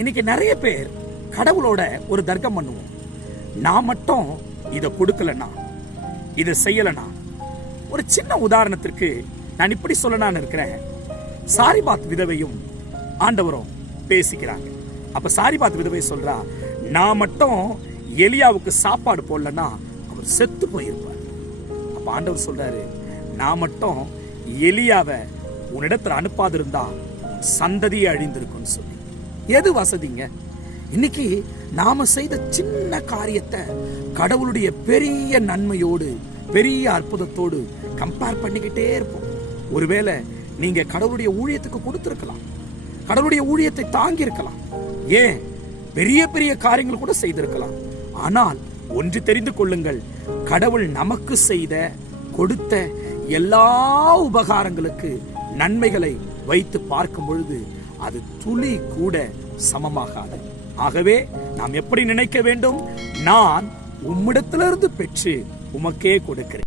இன்னைக்கு நிறைய பேர் கடவுளோட ஒரு தர்க்கம் பண்ணுவோம். நான் மட்டும் இதை கொடுக்கலனா, இதை செய்யலனா. ஒரு சின்ன உதாரணத்திற்கு நான் இப்படி சொல்லலான்னு இருக்கிறேன். சாரிபாத் விதவையும் ஆண்டவரும் பேசிக்கிறாங்க. அப்ப சாரிபாத் விதவை சொல்றா, நான் மட்டும் எலியாவுக்கு சாப்பாடு போடலன்னா அவர் செத்து போயிருப்பார். அப்ப ஆண்டவர் சொல்றாரு, நான் மட்டும் எலியாவை உன்னிடத்துல அனுப்பாதிருந்தா சந்ததியை அழிந்திருக்கும் சொல்லி. எது வசதிங்க? இன்னைக்கு நாம செய்த சின்ன காரியத்தை கடவுளுடைய பெரிய நன்மையோடு பெரிய அற்புதத்தோடு கம்பேர் பண்ணிக்கிட்டே இருப்போம். ஒருவேளை நீங்க கடவுளுடைய ஊழியத்துக்கு கொடுத்திருக்கலாம், கடவுளுடைய ஊழியத்தை தாங்கி இருக்கலாம், ஏன் பெரிய பெரிய காரியங்கள் கூட செய்திருக்கலாம். ஆனால் ஒன்று தெரிந்து கொள்ளுங்கள், கடவுள் நமக்கு செய்த கொடுத்த எல்லா உபகாரங்களுக்கு நன்மைகளை வைத்து பார்க்கும் பொழுது அது துளி கூட சமமாகாது. ஆகவே நாம் எப்படி நினைக்க வேண்டும்? நான் உம்மிடத்திலிருந்து பெற்று உமக்கே கொடுக்கிறேன்.